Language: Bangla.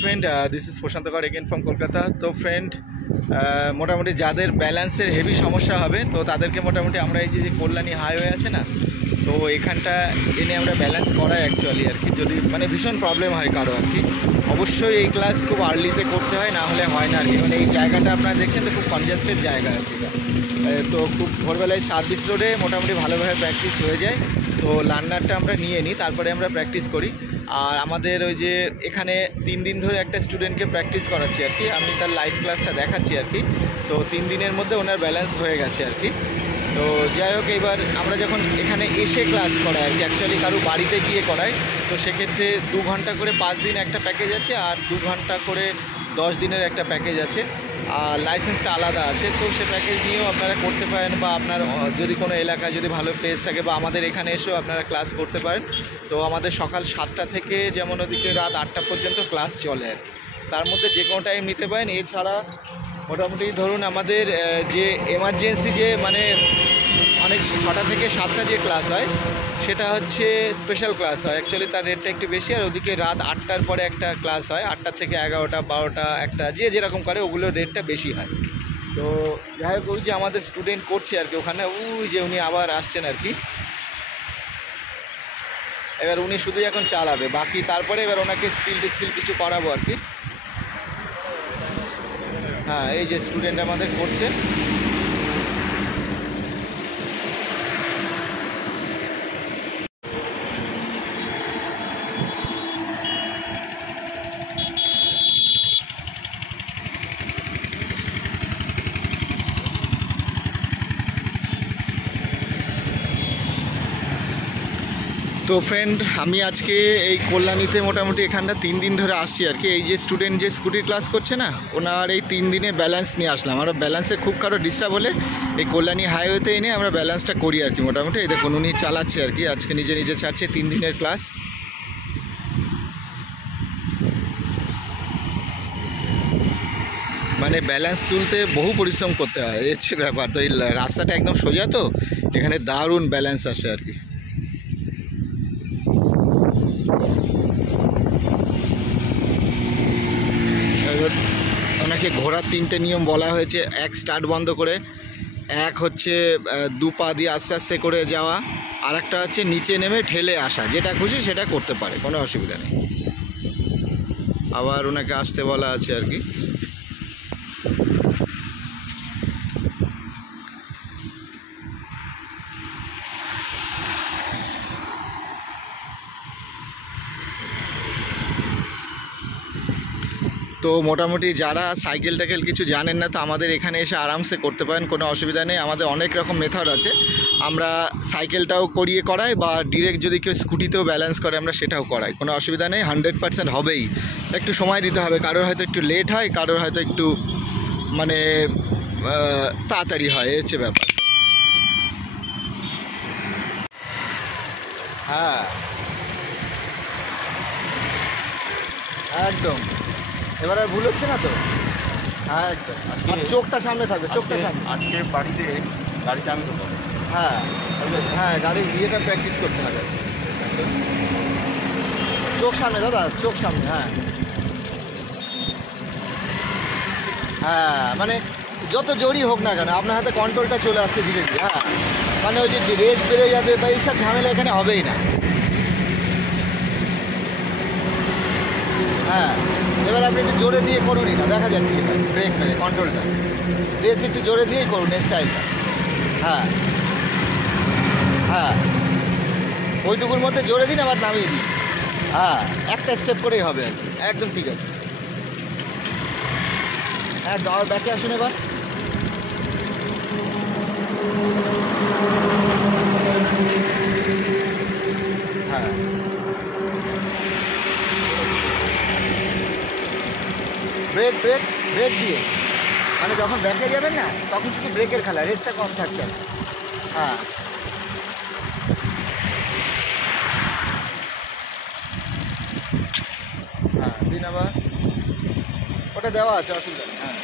ফ্রেন্ড, দিস ইজ প্রশান্ত কর এগেন ফ্রম কলকাতা। তো ফ্রেন্ড, মোটামুটি যাদের ব্যালেন্সের হেভি সমস্যা হবে তো তাদেরকে মোটামুটি আমরা এই যে কল্যাণী হাইওয়ে আছে না, তো এখানটা এনে আমরা ব্যালেন্স করাই অ্যাকচুয়ালি আর কি। যদি মানে ভীষণ প্রবলেম হয় কারো আর কি, অবশ্যই এই ক্লাস খুব আর্লিতে করতে হয়, না হলে হয় না আর কি। মানে এই জায়গাটা আপনারা দেখছেন তো খুব কনজেস্টেড জায়গা আর কি। তো খুব ভোরবেলায় সার্ভিস রোডে মোটামুটি ভালোভাবে প্র্যাকটিস হয়ে যায়। তো লার্নারটা আমরা নিয়ে নিই, তারপরে আমরা প্র্যাকটিস করি। আর আমাদের ওই যে এখানে 3 দিন ধরে একটা স্টুডেন্টকে প্র্যাকটিস করাচ্ছি আর কি, আমি তার লাইভ ক্লাসটা দেখাচ্ছি আর কি। তো 3 দিনের মধ্যে ওনার ব্যালেন্স হয়ে গেছে আর কি। তো যাই হোক, এবার আমরা যখন এখানে এসে ক্লাস করাই আর কি, অ্যাকচুয়ালি কারো বাড়িতে গিয়ে করাই, তো সেক্ষেত্রে 2 ঘন্টা করে 5 দিন একটা প্যাকেজ আছে, আর 2 ঘন্টা করে 10 দিনের একটা প্যাকেজ আছে। আর লাইসেন্সটা আলাদা আছে, তো সে প্যাকেজ নিয়েও আপনারা করতে পারেন, বা আপনার যদি কোনো এলাকায় যদি ভালো প্লেস থাকে, বা আমাদের এখানে এসেও আপনারা ক্লাস করতে পারেন। তো আমাদের সকাল 7টা থেকে যেমন ওদিকে রাত 8টা পর্যন্ত ক্লাস চলে আর কি। তার মধ্যে যে কোনো টাইম নিতে পারেন। এছাড়া মোটামুটি ধরুন আমাদের যে এমার্জেন্সি যে মানে অনেক 6টা থেকে 7টা যে ক্লাস হয়, সেটা হচ্ছে স্পেশাল ক্লাস হয় অ্যাকচুয়ালি, তার রেটটা একটু বেশি। আর ওদিকে রাত 8টার পরে একটা ক্লাস হয়, 8টা থেকে 11টা 12টা একটা, যে যেরকম করে ওগুলোর রেটটা বেশি হয়। তো যাই হোক, ওই যে আমাদের স্টুডেন্ট করছে আর কি ওখানে, ওই যে উনি আবার আসছেন আর কি। এবার উনি শুধুই এখন চালাবে, বাকি তারপরে এবার ওনাকে স্কিল কিছু করাবো আর কি। হ্যাঁ, এই যে স্টুডেন্ট আমাদের করছে। তো ফ্রেন্ড, আমি আজকে এই কল্যাণীতে মোটামুটি এখানটা 3 দিন ধরে আসছি আর কি। এই যে স্টুডেন্ট যে স্কুটির ক্লাস করছে না, ওনার এই 3 দিনে ব্যালেন্স নিয়ে আসলাম। আমরা ব্যালেন্সের খুব কারো ডিস্টার্ব হলে এই কল্যাণী হাইওয়েতে এনে আমরা ব্যালেন্সটা করি আর কি। মোটামুটি এই দেখুন উনি চালাচ্ছে আর কি, আজকে নিজে নিজে ছাড়ছে 3 দিনের ক্লাস। মানে ব্যালেন্স তুলতে বহু পরিশ্রম করতে হয়, এই হচ্ছে ব্যাপার। তো এই রাস্তাটা একদম সোজা, তো এখানে দারুণ ব্যালেন্স আসে আর কি। ওনাকে ঘোরার 3টে নিয়ম বলা হয়েছে। 1, স্টার্ট বন্ধ করে। 1 হচ্ছে 2 পা দিয়ে আস্তে আস্তে করে যাওয়া। আর একটা হচ্ছে নিচে নেমে ঠেলে আসা। যেটা খুশি সেটা করতে পারে, কোনো অসুবিধা নেই। আবার ওনাকে আসতে বলা আছে আর কি। তো মোটামুটি যারা সাইকেল টাইকেল কিছু জানেন না, তো আমাদের এখানে এসে আরামসে করতে পারেন, কোনো অসুবিধা নেই। আমাদের অনেক রকম মেথড আছে। আমরা সাইকেলটাও করিয়ে করাই, বা ডিরেক্ট যদি কেউ স্কুটিতেও ব্যালেন্স করে আমরা সেটাও করাই, কোনো অসুবিধা নেই। 100% হবেই। একটু সময় দিতে হবে, কারোর হয়তো একটু লেট হয়, কারোর হয়তো একটু মানে তাড়াতাড়ি হয়, এই হচ্ছে ব্যাপার। হ্যাঁ, একদম। এবার আর ভুল হচ্ছে না তো। হ্যাঁ, একদম। আর চোখটা সামনে থাকবে, চোখটা সামনে। আজকে বাড়িতে গাড়ি চালানো তো। হ্যাঁ হ্যাঁ, গাড়ির ইয়েটা প্র্যাকটিস করতে হবে। চোখ সামনে দাদা, চোখ সামনে। হ্যাঁ হ্যাঁ, মানে যত জোরই হোক না কেন আপনার হাতে কন্ট্রোলটা চলে আসছে ধীরে ধীরে। হ্যাঁ, মানে ওই যে রেস বেড়ে যাবে বা এইসব ঝামেলা এখানে হবেই না। হ্যাঁ, এবার আপনি একটু জোরে দিয়ে করুনই না, দেখা যাক কি হয়। ব্রেক মেরে কন্ট্রোলটা, রেস একটু জোরে দিয়েই করুন এই স্টাইলটা। হ্যাঁ হ্যাঁ, ওইটুকুর মধ্যে জোরে দিন, আবার নামিয়ে দিন। হ্যাঁ, একটা স্টেপ করেই হবে আর কি, একদম ঠিক আছে। হ্যাঁ, আর ব্যাকে আসুন এবার। হ্যাঁ, ব্রেক ব্রেক ব্রেক দিয়ে, মানে যখন ব্যাকে যাবেন না তখন শুধু ব্রেকের খেলা, রেসটা কম থাকছে। হ্যাঁ হ্যাঁ, দিন আবার। ওটা দেওয়া আছে, অসুবিধা নেই। হ্যাঁ,